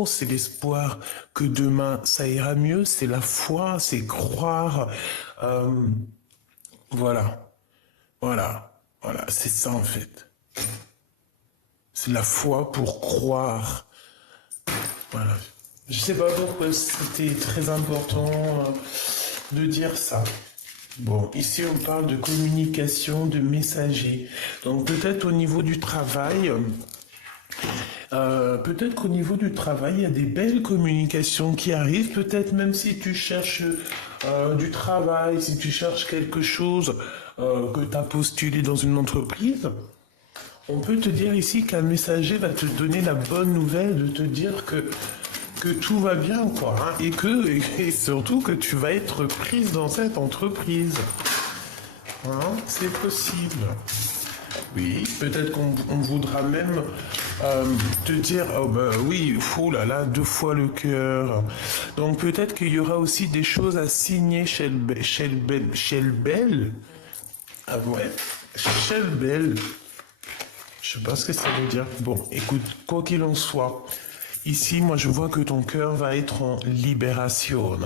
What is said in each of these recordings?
l'amour, c'est l'espoir que demain ça ira mieux, c'est la foi, c'est croire. Euh, voilà, voilà, c'est ça en fait. C'est la foi pour croire. Voilà. Je sais pas pourquoi c'était très important de dire ça. Bon, ici on parle de communication, de messager. Donc peut-être au niveau du travail, peut-être qu'au niveau du travail, il y a des belles communications qui arrivent. Peut-être même si tu cherches du travail, si tu cherches quelque chose que tu as postulé dans une entreprise, on peut te dire ici qu'un messager va te donner la bonne nouvelle de te dire que tout va bien, quoi, hein, et surtout que tu vas être prise dans cette entreprise. Hein, c'est possible. Oui, peut-être qu'on voudra même te dire, oh bah oui, fou là là, 2 fois le cœur. Donc peut-être qu'il y aura aussi des choses à signer chez le Bell. Ah ouais, chez le Bell. Je sais pas ce que ça veut dire. Bon, écoute, quoi qu'il en soit, ici, moi, je vois que ton cœur va être en libération,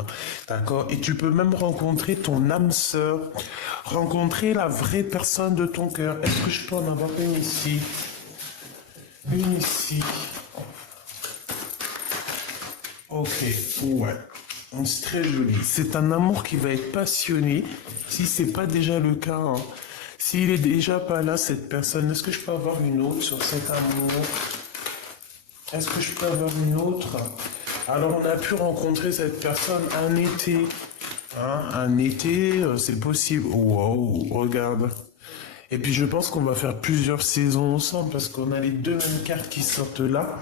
d'accord? Et tu peux même rencontrer ton âme sœur, rencontrer la vraie personne de ton cœur. Est-ce que je peux en avoir une ici? Une ici. Ok, ouais. C'est très joli. C'est un amour qui va être passionné, si c'est pas déjà le cas, hein. S'il est déjà pas là, cette personne, est-ce que je peux avoir une autre sur cet amour? Est-ce que je peux avoir une autre? Alors, on a pu rencontrer cette personne un été. Hein, un été, c'est possible. Wow, regarde. Et puis, je pense qu'on va faire plusieurs saisons ensemble parce qu'on a les 2 mêmes cartes qui sortent là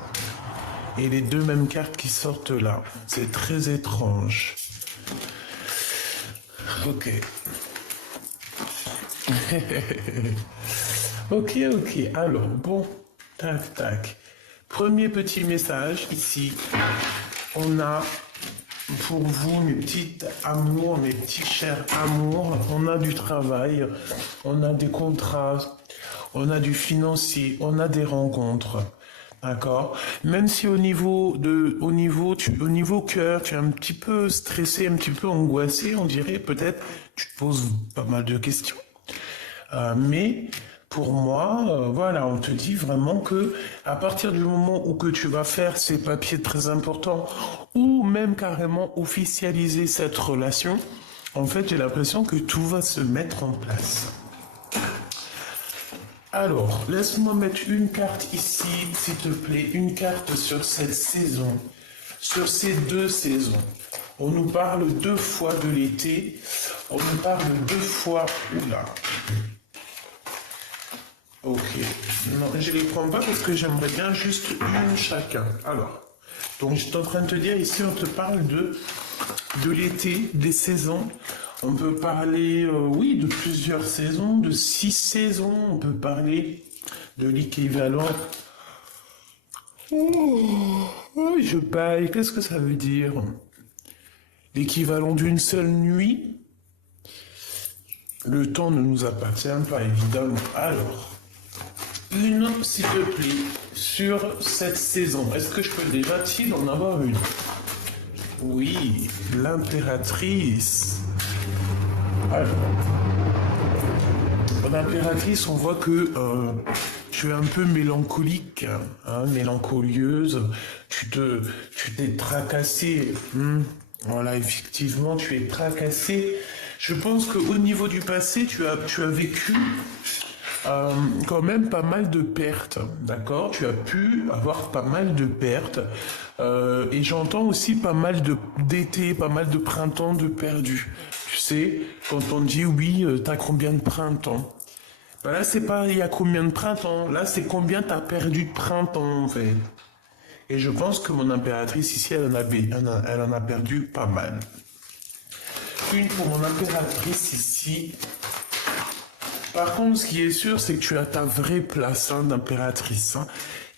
et les 2 mêmes cartes qui sortent là. C'est très étrange. Ok. Ok, ok. Alors, bon. Tac, tac. Premier petit message ici. On a pour vous, mes petites amours, mes petits chers amours, on a du travail, on a des contrats, on a du financier, on a des rencontres. D'accord? Même si au niveau cœur, tu es un petit peu stressé, un petit peu angoissé, on dirait peut-être, tu te poses pas mal de questions. Mais pour moi, voilà, on te dit vraiment que à partir du moment où que tu vas faire ces papiers très importants ou même carrément officialiser cette relation, en fait, j'ai l'impression que tout va se mettre en place. Alors, laisse-moi mettre une carte ici, s'il te plaît, une carte sur cette saison, sur ces 2 saisons. On nous parle 2 fois de l'été, on nous parle 2 fois, oula. Ok. Non, je les prends pas parce que j'aimerais bien juste une chacun. Alors, donc je suis en train de te dire ici, on te parle de l'été, des saisons. On peut parler, oui, de plusieurs saisons, de 6 saisons. On peut parler de l'équivalent. Oh, je baille. Qu'est-ce que ça veut dire? L'équivalent d'une seule nuit. Le temps ne nous appartient pas, évidemment. Alors. Une, s'il te plaît, sur cette saison. Est-ce que je peux déjà-t-il en avoir une? Oui, l'impératrice. Alors, l'impératrice, on voit que tu es un peu mélancolique, hein, mélancolieuse. Tu t'es tracassé. Voilà, effectivement, tu es tracassé. Je pense qu'au niveau du passé, tu as vécu quand même pas mal de pertes, d'accord? Tu as pu avoir pas mal de pertes et j'entends aussi pas mal d'été, pas mal de printemps de perdus. Tu sais, quand on dit oui, t'as combien de printemps? Ben là, c'est pas il y a combien de printemps, là c'est combien t'as perdu de printemps en fait. Et je pense que mon impératrice ici, elle en a perdu pas mal. Une pour mon impératrice ici. Par contre, ce qui est sûr, c'est que tu as ta vraie place d'impératrice.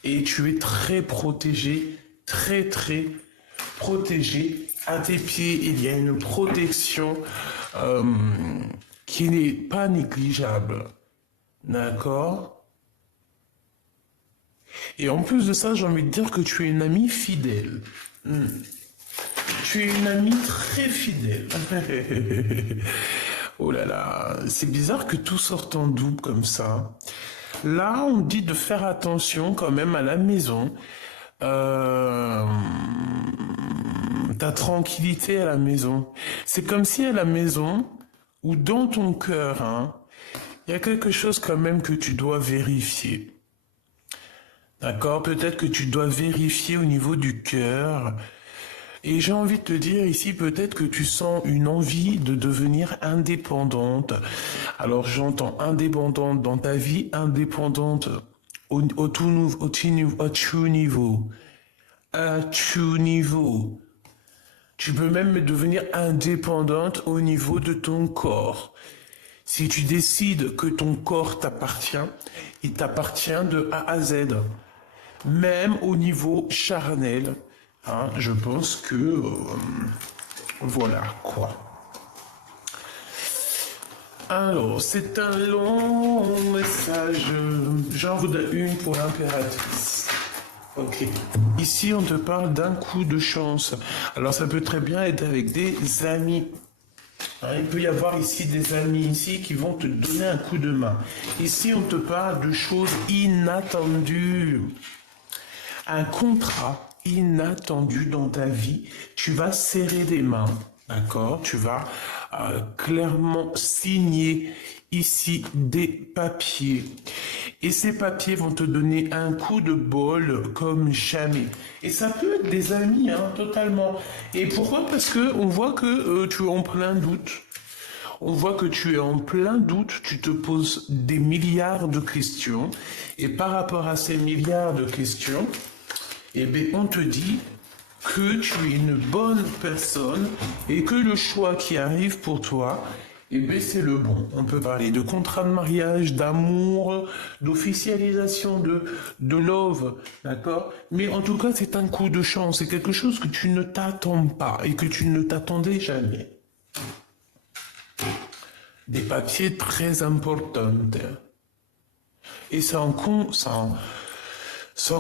Et tu es très protégée, très très protégée. À tes pieds, il y a une protection qui n'est pas négligeable. D'accord? Et en plus de ça, j'ai envie de dire que tu es une amie fidèle. Tu es une amie très fidèle. Oh là là, c'est bizarre que tout sorte en double comme ça. Là, on dit de faire attention quand même à la maison. Euh, Ta tranquillité à la maison. C'est comme si à la maison, ou dans ton cœur, hein, il y a quelque chose quand même que tu dois vérifier. D'accord? Peut-être que tu dois vérifier au niveau du cœur. Et j'ai envie de te dire ici, peut-être que tu sens une envie de devenir indépendante. Alors j'entends indépendante dans ta vie, indépendante au tout niveau. À tout niveau. Tu peux même devenir indépendante au niveau de ton corps. Si tu décides que ton corps t'appartient, il t'appartient de A à Z. Même au niveau charnel, hein, je pense que... voilà, quoi. Alors, c'est un long message. J'en voudrais une pour l'impératrice. Ok. Ici, on te parle d'un coup de chance. Alors, ça peut très bien être avec des amis. Hein, il peut y avoir ici des amis ici qui vont te donner un coup de main. Ici, on te parle de choses inattendues. Un contrat inattendu dans ta vie. Tu vas serrer des mains. D'accord? Tu vas clairement signer ici des papiers. Et ces papiers vont te donner un coup de bol comme jamais. Et ça peut être des amis, hein, totalement. Et pourquoi? Parce que on voit que tu es en plein doute. On voit que tu es en plein doute, tu te poses des milliards de questions. Et par rapport à ces milliards de questions, eh bien, on te dit que tu es une bonne personne et que le choix qui arrive pour toi, eh bien, c'est le bon. On peut parler de contrat de mariage, d'amour, d'officialisation, de love, d'accord? Mais en tout cas, c'est un coup de chance. C'est quelque chose que tu ne t'attends pas et que tu ne t'attendais jamais. Des papiers très importants. Et c'est en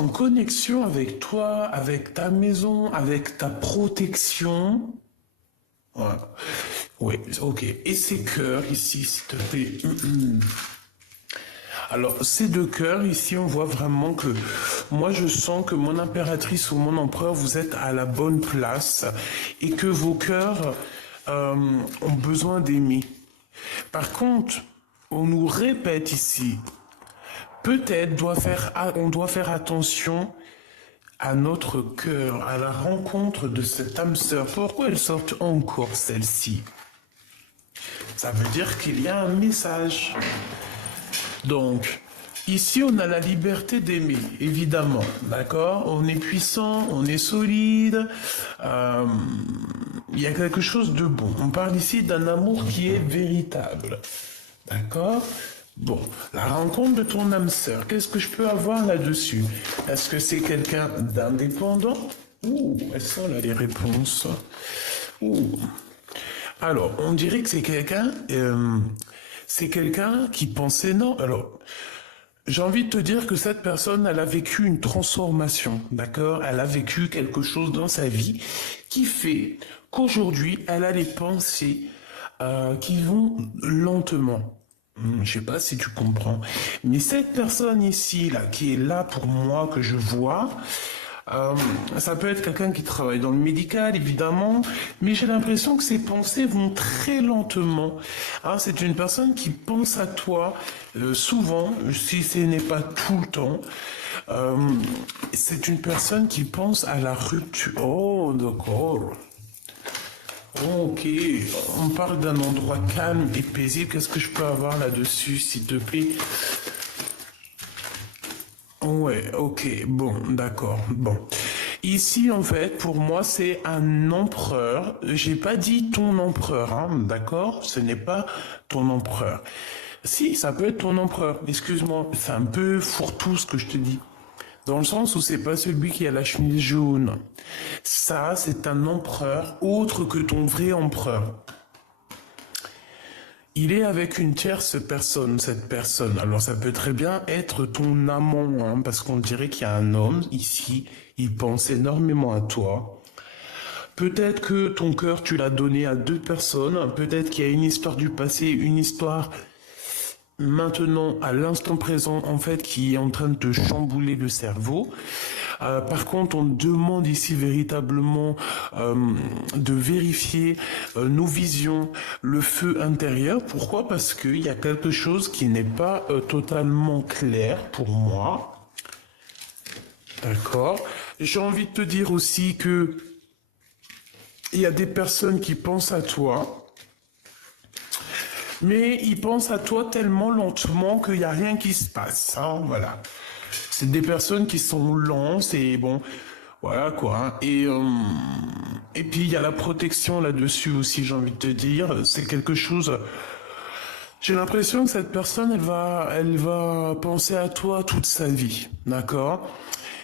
connexion avec toi, avec ta maison, avec ta protection. Voilà. Oui, ok. Et ces cœurs ici, s'il te plaît. Alors, ces deux cœurs ici, on voit vraiment que moi, je sens que mon impératrice ou mon empereur, vous êtes à la bonne place et que vos cœurs ont besoin d'aimer. Par contre, on nous répète ici, peut-être on doit faire attention à notre cœur, à la rencontre de cette âme sœur. Pourquoi elle sort encore celle-ci? Ça veut dire qu'il y a un message. Donc, ici, on a la liberté d'aimer, évidemment, d'accord? On est puissant, on est solide, il y a quelque chose de bon. On parle ici d'un amour qui est véritable, d'accord? Bon, la rencontre de ton âme sœur, qu'est-ce que je peux avoir là-dessus? Est-ce que c'est quelqu'un d'indépendant? Ouh, elles sont là les réponses. Ouh. Alors, on dirait que c'est quelqu'un qui pensait non. Alors, j'ai envie de te dire que cette personne, elle a vécu une transformation, d'accord? Elle a vécu quelque chose dans sa vie qui fait qu'aujourd'hui, elle a les pensées qui vont lentement. Je sais pas si tu comprends. Mais cette personne ici, là, qui est là pour moi, que je vois, ça peut être quelqu'un qui travaille dans le médical, évidemment, mais j'ai l'impression que ses pensées vont très lentement. Hein, c'est une personne qui pense à toi souvent, si ce n'est pas tout le temps. C'est une personne qui pense à la rupture. Oh, d'accord. Ok, on parle d'un endroit calme et paisible. Qu'est-ce que je peux avoir là-dessus, s'il te plaît? Ouais, ok, bon, d'accord, bon. Ici, en fait, pour moi, c'est un empereur. J'ai pas dit ton empereur, hein, d'accord? Ce n'est pas ton empereur. Si, ça peut être ton empereur. Excuse-moi, c'est un peu fourre-tout ce que je te dis. Dans le sens où c'est pas celui qui a la chemise jaune. Ça, c'est un empereur autre que ton vrai empereur. Il est avec une tierce personne, cette personne. Alors ça peut très bien être ton amant, hein, parce qu'on dirait qu'il y a un homme ici, il pense énormément à toi. Peut-être que ton cœur, tu l'as donné à deux personnes, peut-être qu'il y a une histoire du passé, une histoire maintenant, à l'instant présent, en fait, qui est en train de te chambouler le cerveau. Par contre, on demande ici véritablement de vérifier nos visions, le feu intérieur. Pourquoi? Parce qu'il y a quelque chose qui n'est pas totalement clair pour moi. D'accord. J'ai envie de te dire aussi que il y a des personnes qui pensent à toi, mais ils pensent à toi tellement lentement qu'il n'y a rien qui se passe. Hein, voilà. C'est des personnes qui sont lentes et bon, voilà quoi. Hein. Et puis il y a la protection là-dessus aussi, j'ai envie de te dire. C'est quelque chose. J'ai l'impression que cette personne, elle va penser à toi toute sa vie, d'accord?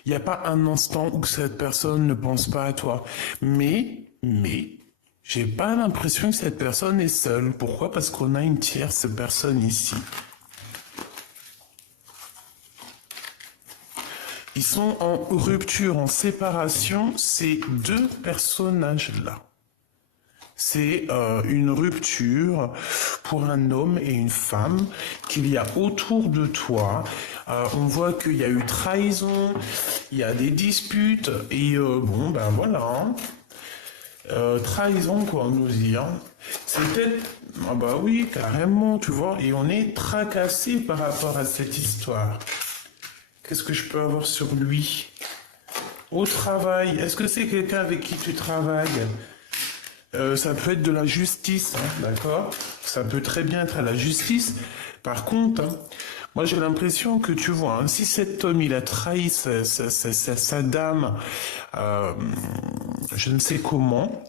Il n'y a pas un instant où cette personne ne pense pas à toi. Mais, j'ai pas l'impression que cette personne est seule. Pourquoi? Parce qu'on a une tierce personne ici. Ils sont en rupture, en séparation, ces deux personnages-là. C'est une rupture pour un homme et une femme qu'il y a autour de toi. On voit qu'il y a eu trahison, il y a des disputes, et bon, ben voilà. Hein. Trahison, quoi, on nous dit. Hein. C'est peut-être... Ah bah oui, carrément, tu vois, et on est tracassé par rapport à cette histoire. Qu'est-ce que je peux avoir sur lui? Au travail, est-ce que c'est quelqu'un avec qui tu travailles? Ça peut être de la justice, hein, d'accord? Ça peut très bien être à la justice. Par contre, hein, moi j'ai l'impression que tu vois, hein, si cet homme il a trahi sa dame, je ne sais comment,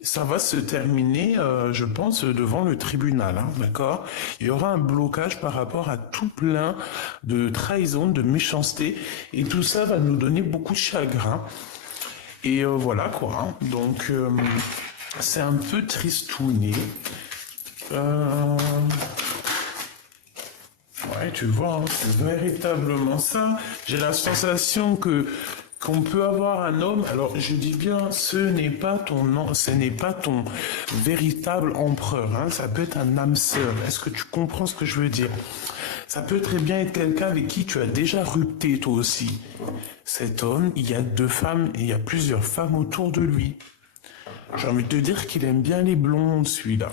ça va se terminer, je pense, devant le tribunal, hein, d'accord? Il y aura un blocage par rapport à tout plein de trahison, de méchanceté, et tout ça va nous donner beaucoup de chagrin. Et voilà quoi. Hein. Donc c'est un peu tristouné. Ouais, tu vois, hein, c'est véritablement ça. J'ai la sensation que qu'on peut avoir un homme. Alors je dis bien, ce n'est pas ton véritable empereur. Hein, ça peut être un âme sœur. Est-ce que tu comprends ce que je veux dire? Ça peut très bien être quelqu'un avec qui tu as déjà rupté toi aussi. Cet homme, il y a deux femmes, il y a plusieurs femmes autour de lui. J'ai envie de te dire qu'il aime bien les blondes, celui-là.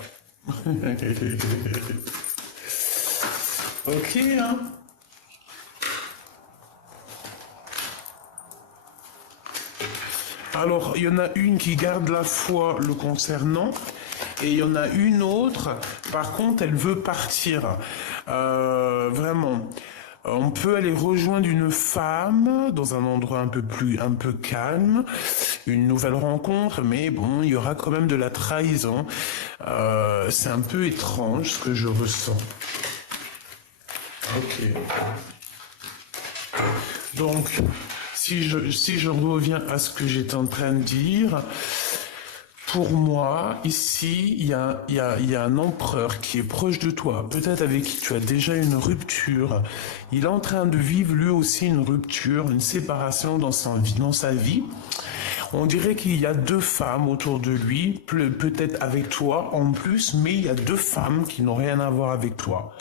Ok, hein. Alors, il y en a une qui garde la foi le concernant, et il y en a une autre, par contre, elle veut partir. Vraiment. On peut aller rejoindre une femme dans un endroit un peu calme, une nouvelle rencontre, mais bon, il y aura quand même de la trahison. C'est un peu étrange ce que je ressens. Ok. Donc, si je reviens à ce que j'étais en train de dire, pour moi, ici, il y a un empereur qui est proche de toi, peut-être avec qui tu as déjà une rupture. Il est en train de vivre lui aussi une rupture, une séparation dans sa vie. On dirait qu'il y a deux femmes autour de lui, peut-être avec toi en plus, mais il y a deux femmes qui n'ont rien à voir avec toi,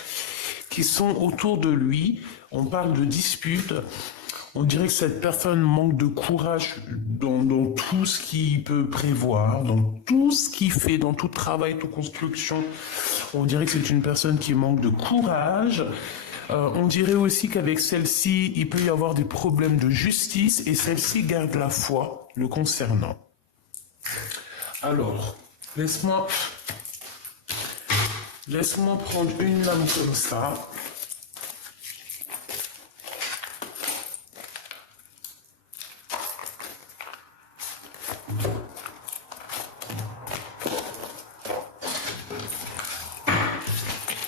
qui sont autour de lui. On parle de disputes. On dirait que cette personne manque de courage dans tout ce qu'il peut prévoir, dans tout ce qu'il fait, dans tout travail, toute construction. On dirait que c'est une personne qui manque de courage. On dirait aussi qu'avec celle-ci, il peut y avoir des problèmes de justice et celle-ci garde la foi le concernant. Alors, laisse-moi prendre une lame comme ça.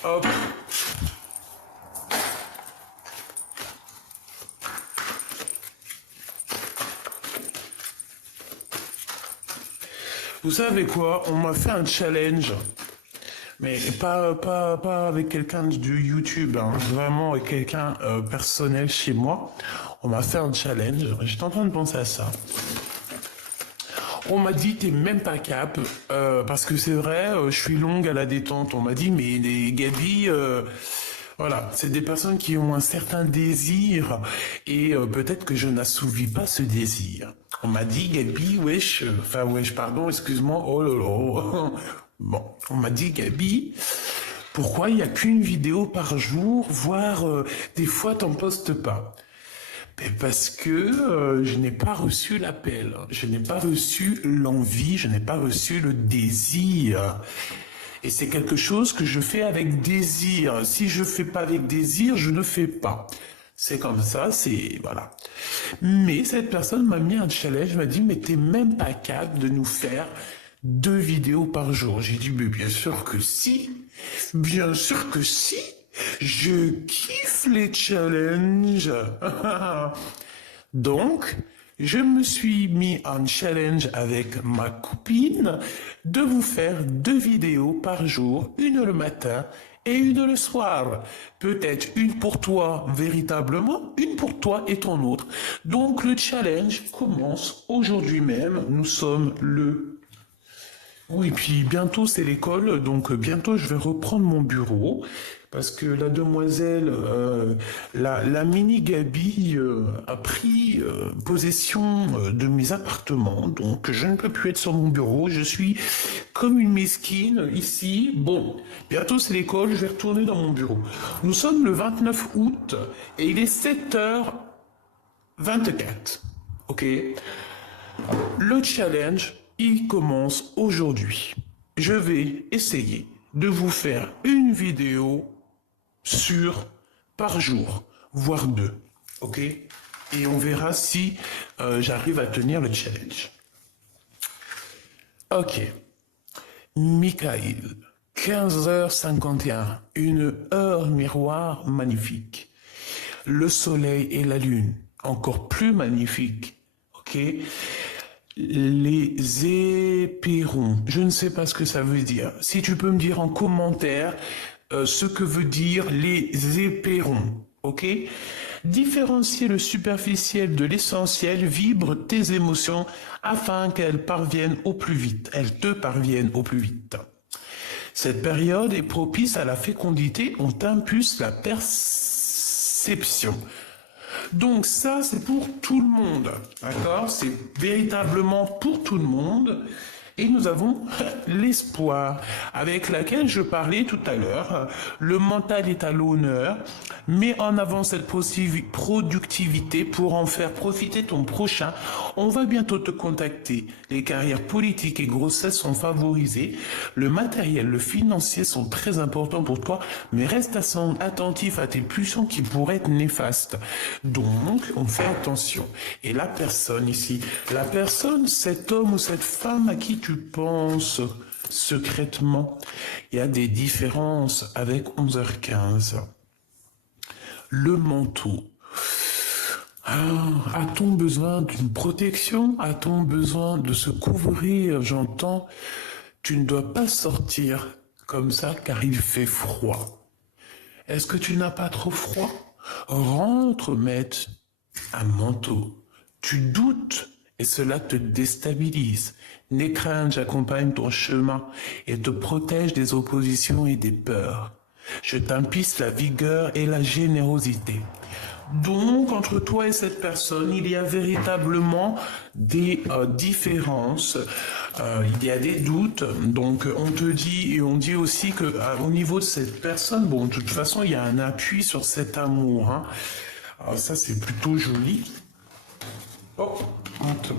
Hop. Vous savez quoi? On m'a fait un challenge. Mais pas avec quelqu'un de YouTube, hein. Vraiment avec quelqu'un personnel chez moi. On m'a fait un challenge. J'étais en train de penser à ça. On m'a dit t'es même pas cap parce que c'est vrai, je suis longue à la détente. On m'a dit mais les Gabi, voilà, c'est des personnes qui ont un certain désir et peut-être que je n'assouvis pas ce désir. On m'a dit Gabi, wesh, pardon, excuse-moi, oh lolo. Bon, on m'a dit Gabi, pourquoi il n'y a qu'une vidéo par jour, voire des fois t'en postes pas? Ben parce que je n'ai pas reçu l'appel, je n'ai pas reçu l'envie, je n'ai pas reçu le désir. Et c'est quelque chose que je fais avec désir. Si je fais pas avec désir, je ne fais pas. C'est comme ça, c'est... Voilà. Mais cette personne m'a mis un challenge, m'a dit, mais t'es même pas capable de nous faire 2 vidéos par jour. J'ai dit, mais bien sûr que si. Bien sûr que si. Je kiffe les challenges. Donc, je me suis mis en challenge avec ma copine de vous faire 2 vidéos par jour, une le matin et une le soir. Peut-être une pour toi véritablement, une pour toi et ton autre. Donc le challenge commence aujourd'hui même. Nous sommes le... Oui, puis bientôt c'est l'école, donc bientôt je vais reprendre mon bureau. Parce que la demoiselle, la mini Gabi a pris possession de mes appartements, donc je ne peux plus être sur mon bureau, je suis comme une mesquine ici. Bon, bientôt c'est l'école, je vais retourner dans mon bureau. Nous sommes le 29 août et il est 7h24, ok? Le challenge, il commence aujourd'hui. Je vais essayer de vous faire une vidéo par jour, voire 2, ok? Et on verra si j'arrive à tenir le challenge. Ok. Michael, 15h51, une heure miroir magnifique. Le soleil et la lune, encore plus magnifique, ok? Les éperons, je ne sais pas ce que ça veut dire. Si tu peux me dire en commentaire ce que veut dire les éperons, ok? Différencier le superficiel de l'essentiel, vibre tes émotions afin qu'elles parviennent au plus vite. Elles te parviennent au plus vite. Cette période est propice à la fécondité, on t'impulse la perception. Donc ça, c'est pour tout le monde, d'accord? C'est véritablement pour tout le monde. Et nous avons l'espoir, avec laquelle je parlais tout à l'heure. Le mental est à l'honneur. Mets en avant cette productivité pour en faire profiter ton prochain. On va bientôt te contacter. Les carrières politiques et grossesses sont favorisées. Le matériel, le financier sont très importants pour toi, mais reste attentif à tes pulsions qui pourraient être néfastes. Donc, on fait attention. Et la personne ici, cet homme ou cette femme à qui tu penses secrètement, il y a des différences avec 11h15. Le manteau. A-t-on besoin d'une protection? A-t-on besoin de se couvrir? J'entends, tu ne dois pas sortir comme ça car il fait froid. Est-ce que tu n'as pas trop froid? Rentre mettre un manteau. Tu doutes et cela te déstabilise. N'aie crainte, j'accompagne ton chemin et te protège des oppositions et des peurs. Je t'impulse la vigueur et la générosité. Donc, entre toi et cette personne, il y a véritablement des différences, il y a des doutes. Donc, on te dit, et on dit aussi que au niveau de cette personne, bon, de toute façon, il y a un appui sur cet amour, hein. Alors ça, c'est plutôt joli. Oh, attends.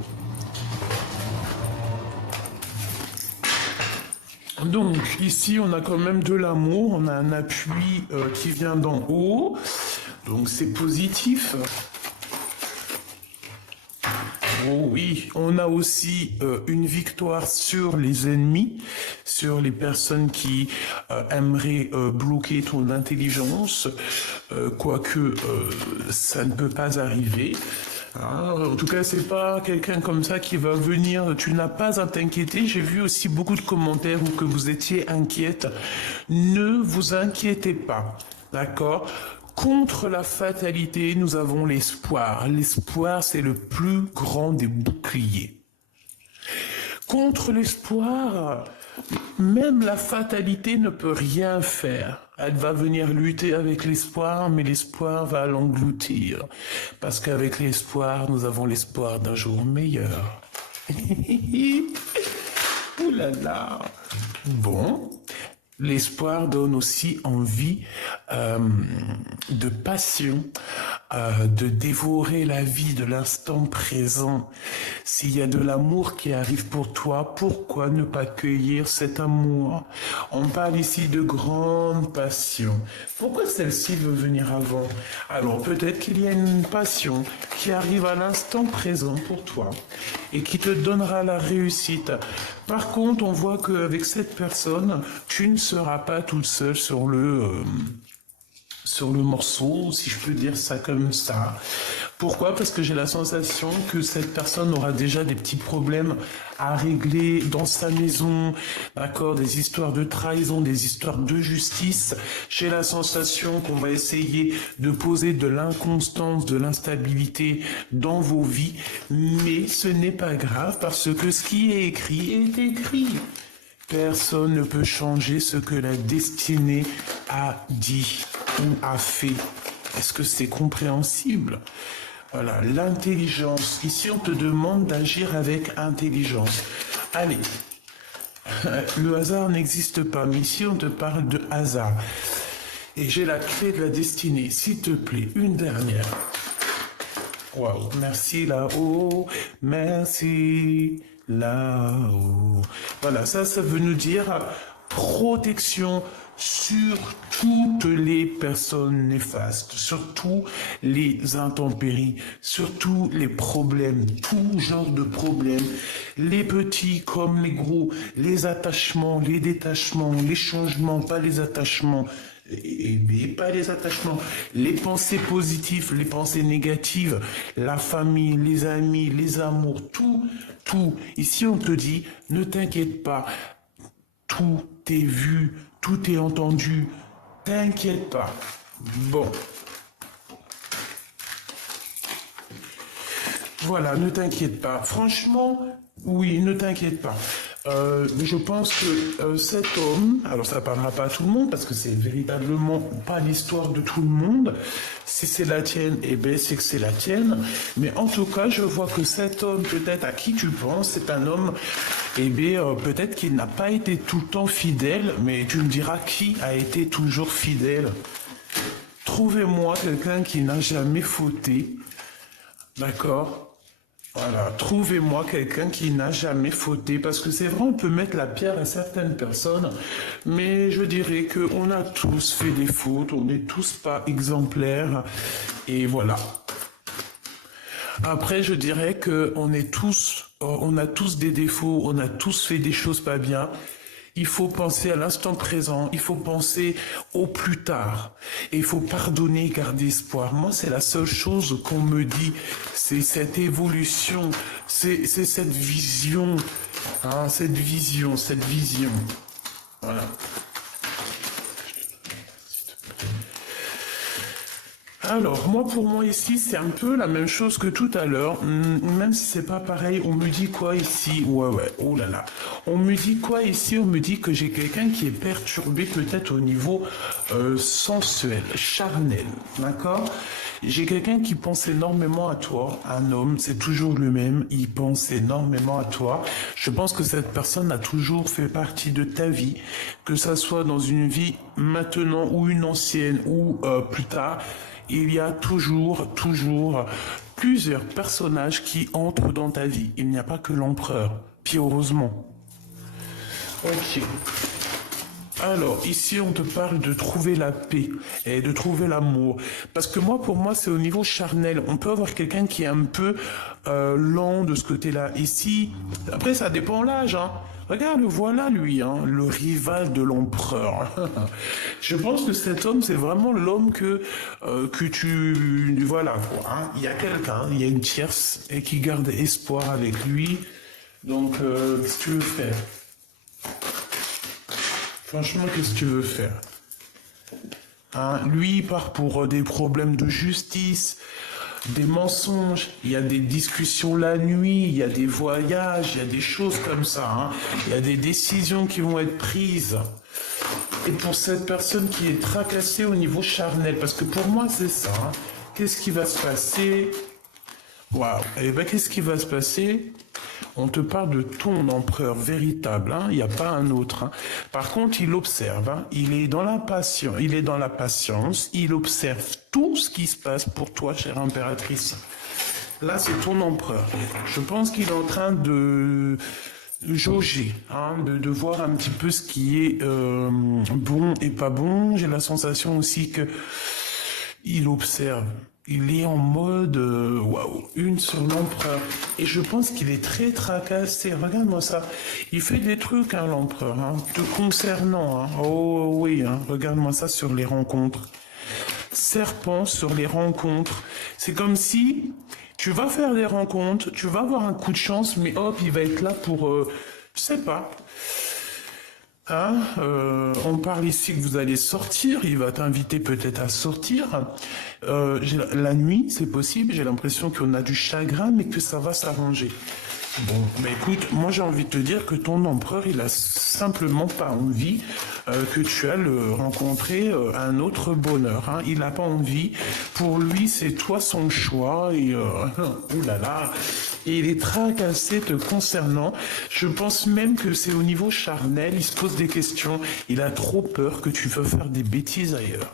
Donc, ici, on a quand même de l'amour, on a un appui qui vient d'en haut, donc c'est positif. Oh oui, on a aussi une victoire sur les ennemis, sur les personnes qui aimeraient bloquer ton intelligence, quoique ça ne peut pas arriver. Ah, en tout cas, c'est pas quelqu'un comme ça qui va venir. Tu n'as pas à t'inquiéter. J'ai vu aussi beaucoup de commentaires où que vous étiez inquiète. Ne vous inquiétez pas. D'accord? Contre la fatalité, nous avons l'espoir. L'espoir, c'est le plus grand des boucliers. Contre l'espoir, même la fatalité ne peut rien faire. Elle va venir lutter avec l'espoir, mais l'espoir va l'engloutir. Parce qu'avec l'espoir, nous avons l'espoir d'un jour meilleur. Ouh là là. Bon. L'espoir donne aussi envie de passion, de dévorer la vie de l'instant présent. S'il y a de l'amour qui arrive pour toi, pourquoi ne pas cueillir cet amour? On parle ici de grande passion. Pourquoi celle-ci veut venir avant? Alors peut-être qu'il y a une passion qui arrive à l'instant présent pour toi et qui te donnera la réussite. Par contre, on voit qu'avec cette personne, tu ne seras pas toute seule sur le morceau, si je peux dire ça comme ça. Pourquoi? Parce que j'ai la sensation que cette personne aura déjà des petits problèmes à régler dans sa maison, d'accord, des histoires de trahison, des histoires de justice. J'ai la sensation qu'on va essayer de poser de l'inconstance, de l'instabilité dans vos vies, mais ce n'est pas grave parce que ce qui est écrit. Personne ne peut changer ce que la destinée a dit ou a fait. Est-ce que c'est compréhensible? Voilà, l'intelligence. Ici, on te demande d'agir avec intelligence. Allez, le hasard n'existe pas, mais ici, on te parle de hasard. Et j'ai la clé de la destinée. S'il te plaît, une dernière. Waouh, merci là-haut, merci là-haut. Voilà, ça veut nous dire protection sur toutes les personnes néfastes, sur tous les intempéries, sur tous les problèmes, tout genre de problèmes, les petits comme les gros, les attachements, les détachements, les changements, pas les attachements, et pas les attachements, les pensées positives, les pensées négatives, la famille, les amis, les amours, tout. Ici, on te dit, ne t'inquiète pas, tout est vu, tout est entendu, t'inquiète pas. Bon. Voilà, ne t'inquiète pas. Franchement, oui, ne t'inquiète pas. Je pense que cet homme, alors ça ne parlera pas à tout le monde parce que c'est véritablement pas l'histoire de tout le monde. Si c'est la tienne, eh bien c'est que c'est la tienne. Mais en tout cas, je vois que cet homme, peut-être à qui tu penses, c'est un homme, eh bien peut-être qu'il n'a pas été tout le temps fidèle, mais tu me diras qui a été toujours fidèle. Trouvez-moi quelqu'un qui n'a jamais fauté, d'accord ? Voilà, trouvez-moi quelqu'un qui n'a jamais fauté, parce que c'est vrai, on peut mettre la pierre à certaines personnes, mais je dirais qu'on a tous fait des fautes, on n'est tous pas exemplaires, et voilà. Après, je dirais qu'on est tous, on a tous des défauts, on a tous fait des choses pas bien. Il faut penser à l'instant présent, il faut penser au plus tard. Et il faut pardonner, garder espoir. Moi, c'est la seule chose qu'on me dit. C'est cette évolution, c'est cette vision. Hein, cette vision. Voilà. Alors, pour moi ici, c'est un peu la même chose que tout à l'heure, même si c'est pas pareil. On me dit quoi ici? Ouais, oh là là. On me dit quoi ici? On me dit que j'ai quelqu'un qui est perturbé peut-être au niveau sensuel, charnel, d'accord? J'ai quelqu'un qui pense énormément à toi, un homme, c'est toujours le même, il pense énormément à toi. Je pense que cette personne a toujours fait partie de ta vie, que ça soit dans une vie maintenant ou une ancienne ou plus tard. Il y a toujours plusieurs personnages qui entrent dans ta vie. Il n'y a pas que l'empereur. Puis heureusement. Ok. Alors, ici, on te parle de trouver la paix et de trouver l'amour. Parce que moi, pour moi, c'est au niveau charnel. On peut avoir quelqu'un qui est un peu lent de ce côté-là. Ici, après, ça dépend l'âge, hein. Regarde, voilà lui, hein, le rival de l'empereur. Je pense que cet homme, c'est vraiment l'homme que tu... Voilà, quoi, hein. Il y a quelqu'un, il y a une tierce et qui garde espoir avec lui. Donc, qu'est-ce que tu veux faire? Franchement, qu'est-ce que tu veux faire? Hein, lui, il part pour des problèmes de justice, des mensonges, il y a des discussions la nuit, il y a des voyages, il y a des choses comme ça. Hein. Il y a des décisions qui vont être prises. Et pour cette personne qui est tracassée au niveau charnel, parce que pour moi, c'est ça. Hein. Qu'est-ce qui va se passer? Waouh. Eh bien, qu'est-ce qui va se passer? On te parle de ton empereur véritable, hein. Il n'y a pas un autre. Hein. Par contre, il observe, hein. Il est dans la patience, il observe tout ce qui se passe pour toi, chère impératrice. Là, c'est ton empereur. Je pense qu'il est en train de jauger, hein, de voir un petit peu ce qui est bon et pas bon. J'ai la sensation aussi que il observe. Il est en mode, waouh, une sur l'empereur. Et je pense qu'il est très tracassé. Regarde-moi ça. Il fait des trucs, hein, l'empereur, hein, te concernant. Hein. Oh oui, hein, regarde-moi ça sur les rencontres. Serpent sur les rencontres. C'est comme si tu vas faire des rencontres, tu vas avoir un coup de chance, mais hop, il va être là pour, je sais pas. Hein, on parle ici que vous allez sortir, il va t'inviter peut-être à sortir. La nuit, c'est possible, j'ai l'impression qu'on a du chagrin, mais que ça va s'arranger. Bon, mais écoute, moi j'ai envie de te dire que ton empereur, il a simplement pas envie que tu ailles rencontrer un autre bonheur. Hein. Il n'a pas envie. Pour lui, c'est toi son choix. Et oulala, et il est tracassé te concernant. Je pense même que c'est au niveau charnel. Il se pose des questions. Il a trop peur que tu veux faire des bêtises ailleurs.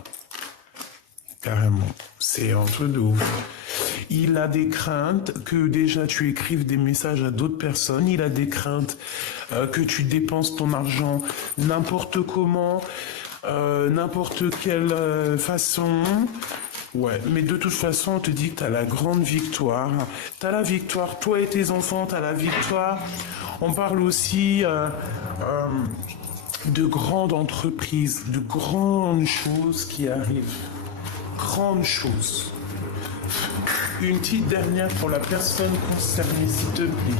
Carrément. C'est un truc de ouf. Il a des craintes que déjà tu écrives des messages à d'autres personnes. Il a des craintes que tu dépenses ton argent n'importe comment, n'importe quelle façon. Ouais, mais de toute façon, on te dit que tu as la grande victoire. Tu as la victoire, toi et tes enfants, tu as la victoire. On parle aussi de grandes entreprises, de grandes choses qui arrivent. Grandes choses. Une petite dernière pour la personne concernée, s'il te plaît.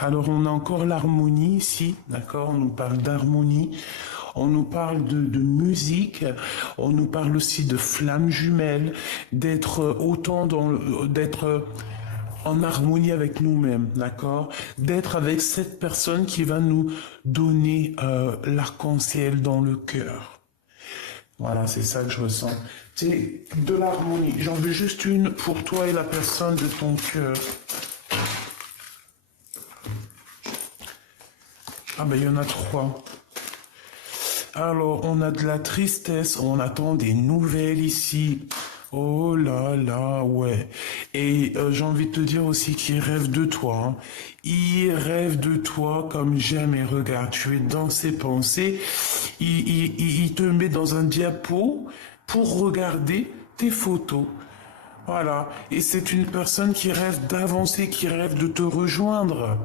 Alors on a encore l'harmonie ici, d'accord? On nous parle d'harmonie, on nous parle de musique, on nous parle aussi de flammes jumelles, d'être d'être en harmonie avec nous-mêmes, d'accord? D'être avec cette personne qui va nous donner l'arc-en-ciel dans le cœur. Voilà, c'est ça que je ressens. C'est de l'harmonie. J'en veux juste une pour toi et la personne de ton cœur. Ah ben il y en a 3. Alors, on a de la tristesse, on attend des nouvelles ici. Oh là là, ouais. Et j'ai envie de te dire aussi qu'il rêve de toi. Hein. Il rêve de toi comme jamais. Regarde, tu es dans ses pensées. Il te met dans un diapo pour regarder tes photos. Voilà. Et c'est une personne qui rêve d'avancer, qui rêve de te rejoindre.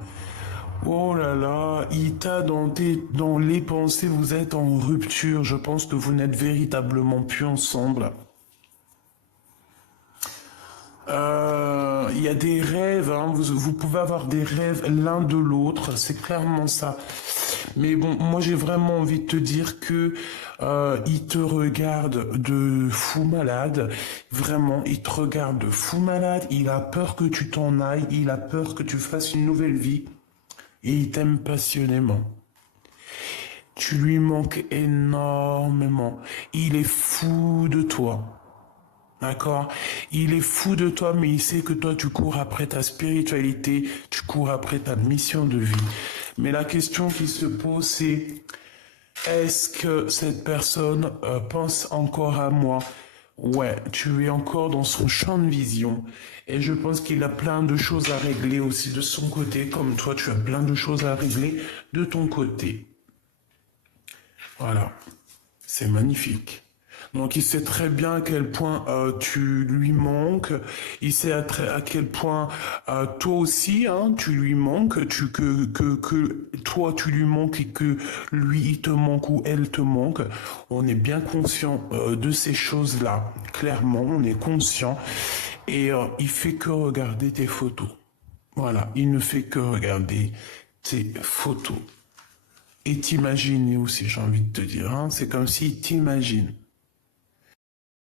Oh là là, il t'a dans les pensées, vous êtes en rupture. Je pense que vous n'êtes véritablement plus ensemble. Il y a des rêves, hein, vous pouvez avoir des rêves l'un de l'autre, c'est clairement ça. Mais bon, moi j'ai vraiment envie de te dire que il te regarde de fou malade. Vraiment, il te regarde de fou malade. Il a peur que tu t'en ailles. Il a peur que tu fasses une nouvelle vie. Et il t'aime passionnément. Tu lui manques énormément. Il est fou de toi. D'accord? Il est fou de toi, mais il sait que toi, tu cours après ta spiritualité, tu cours après ta mission de vie. Mais la question qui se pose, c'est est-ce que cette personne pense encore à moi? Ouais, tu es encore dans son champ de vision. Et je pense qu'il a plein de choses à régler aussi de son côté, comme toi, tu as plein de choses à régler de ton côté. Voilà, c'est magnifique. Donc il sait très bien à quel point tu lui manques, il sait à quel point toi aussi hein, tu lui manques, que toi tu lui manques et que lui il te manque ou elle te manque. On est bien conscient de ces choses-là, clairement, on est conscient. Et il fait que regarder tes photos. Voilà, il ne fait que regarder tes photos. Et t'imaginer aussi, j'ai envie de te dire, hein, c'est comme s'il t'imagine.